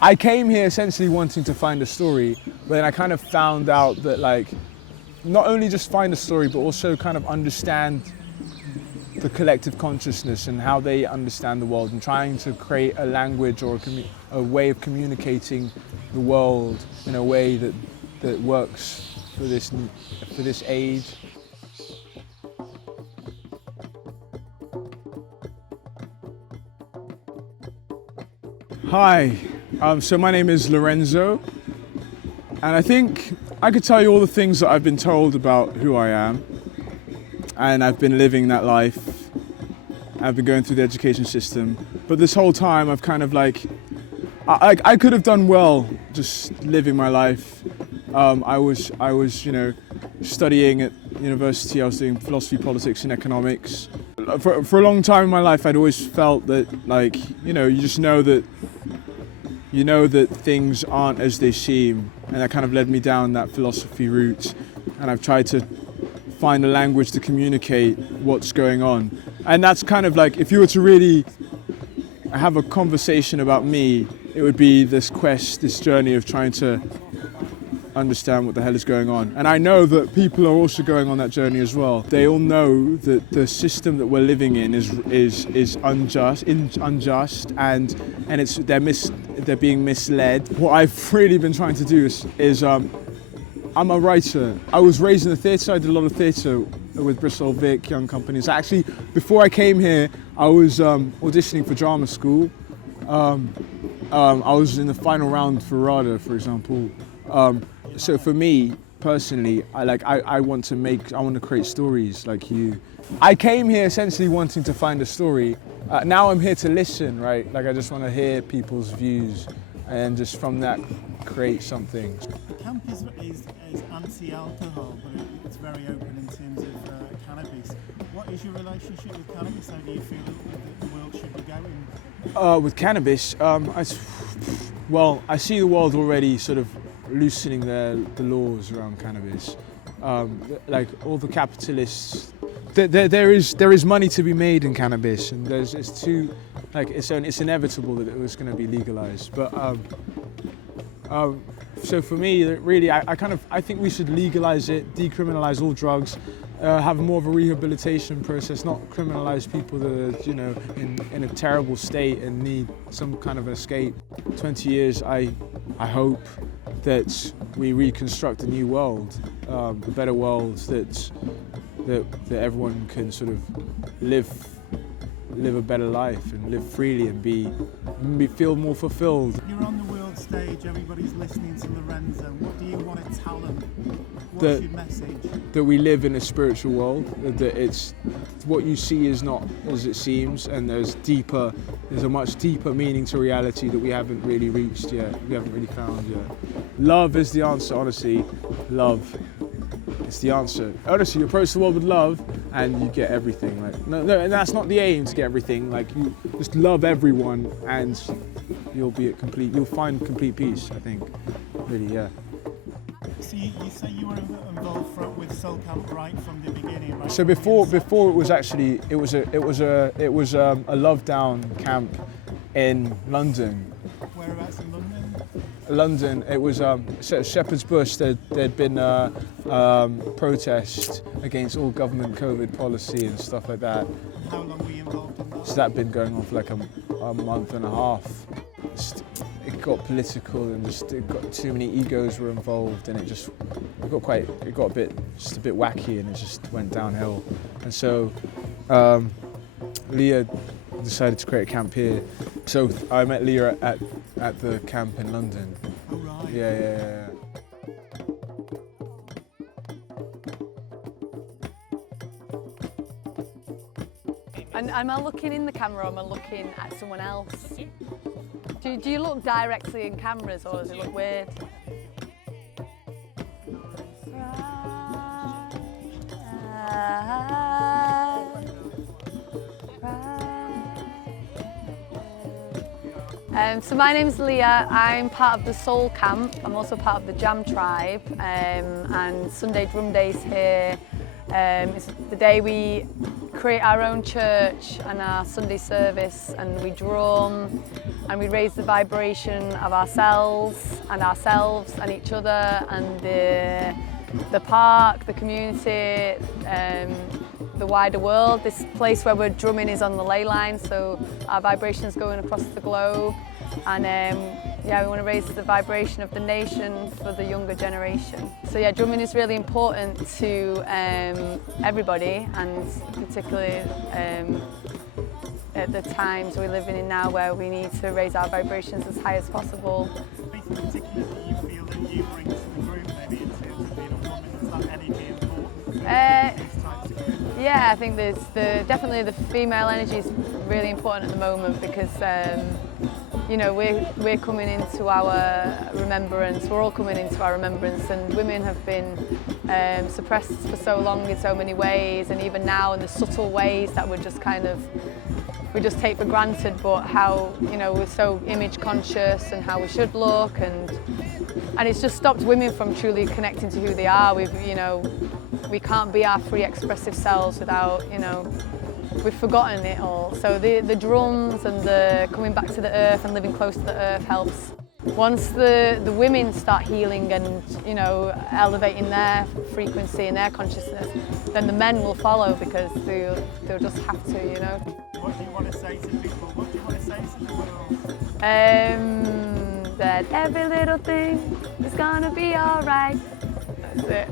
I came here essentially wanting to find a story, but then I kind of found out that like, not only just find a story, but also kind of understand the collective consciousness and how they understand the world, and trying to create a language or a way of communicating the world in a way that works for this age. Hi, so my name is Lorenzo, and I think I could tell you all the things that I've been told about who I am, and I've been living that life. I've been going through the education system, but this whole time I've kind of like, I could have done well just living my life. I was, studying at university. I was doing philosophy, politics, and economics. For a long time in my life, I'd always felt that, like, you just know that things aren't as they seem, and that kind of led me down that philosophy route. And I've tried to find a language to communicate what's going on. And that's kind of like, if you were to really have a conversation about me, it would be this quest, this journey of trying to understand what the hell is going on. And I know that people are also going on that journey as well. They all know that the system that we're living in is unjust, and they're being misled. What I've really been trying to do is I'm a writer. I was raised in the theatre. I did a lot of theatre with Bristol Vic, Young Companies. Actually, before I came here, I was auditioning for drama school. I was in the final round for RADA, for example. So for me personally, I want to create stories like you. I came here essentially wanting to find a story. Now I'm here to listen, right? Like, I just want to hear people's views, and just from that create something. Camp is anti-alcohol, but it's very open in terms of cannabis. What is your relationship with cannabis? How do you feel that the world should be going? With cannabis, I see the world already sort of loosening the laws around cannabis. Like all the capitalists, there is money to be made in cannabis, and it's inevitable that it was going to be legalized. But so for me, really, I think we should legalize it, decriminalize all drugs, have more of a rehabilitation process, not criminalize people that are, in a terrible state and need some kind of escape. 20 years, I hope that we reconstruct a new world, a better world that everyone can sort of live a better life and live freely and feel more fulfilled. You're on the world stage, everybody's listening to Lorenzo. What do you want to tell them? What's your message? That we live in a spiritual world, that it's what you see is not as it seems, and there's a much deeper meaning to reality that we haven't really reached yet, we haven't really found yet. Love is the answer, honestly. Love. It's the answer. Honestly, you approach the world with love and you get everything. Like, no, and that's not the aim, to get everything. Like, you just love everyone and you'll find complete peace, I think. Really, yeah. So you say you were involved with Soul Camp right from the beginning, right? So before it was a love down camp in London. Whereabouts in London? London, it was Shepherd's Bush. There'd been a protest against all government COVID policy and stuff like that. How long were you involved in that? So that'd been going on for like a month and a half. It got political, and it got too many egos were involved, and it got a bit wacky, and it just went downhill. And so Leah decided to create a camp here. So I met Leah at the camp in London. Oh, right. Yeah. And am I looking in the camera, or am I looking at someone else? Do you look directly in cameras, or does it look weird? So my name's Leah. I'm part of the Soul Camp. I'm also part of the Jam Tribe, and Sunday Drum Days here. It's the day we create our own church and our Sunday service, and we drum and we raise the vibration of ourselves and each other and the park, the community, the wider world. This place where we're drumming is on the ley line, so our vibration's going across the globe, and yeah, we want to raise the vibration of the nation for the younger generation. So yeah, drumming is really important to everybody, and particularly at the times we're living in now, where we need to raise our vibrations as high as possible. Anything particular that you feel that you bring to the group, maybe in terms of being a woman, is that energy important for these types of groups? Yeah, I think definitely the female energy is really important at the moment, because you know, we're coming into our remembrance. We're all coming into our remembrance, and women have been suppressed for so long in so many ways, and even now in the subtle ways that we're just kind of we just take for granted. But how, you know, we're so image conscious and how we should look, and it's just stopped women from truly connecting to who they are. We can't be our free expressive selves without, you know, we've forgotten it all. So the drums and the coming back to the earth and living close to the earth helps. Once the women start healing and, you know, elevating their frequency and their consciousness, then the men will follow, because they'll just have to, you know. What do you want to say to people? What do you want to say to the world? That every little thing is gonna be alright. That's it.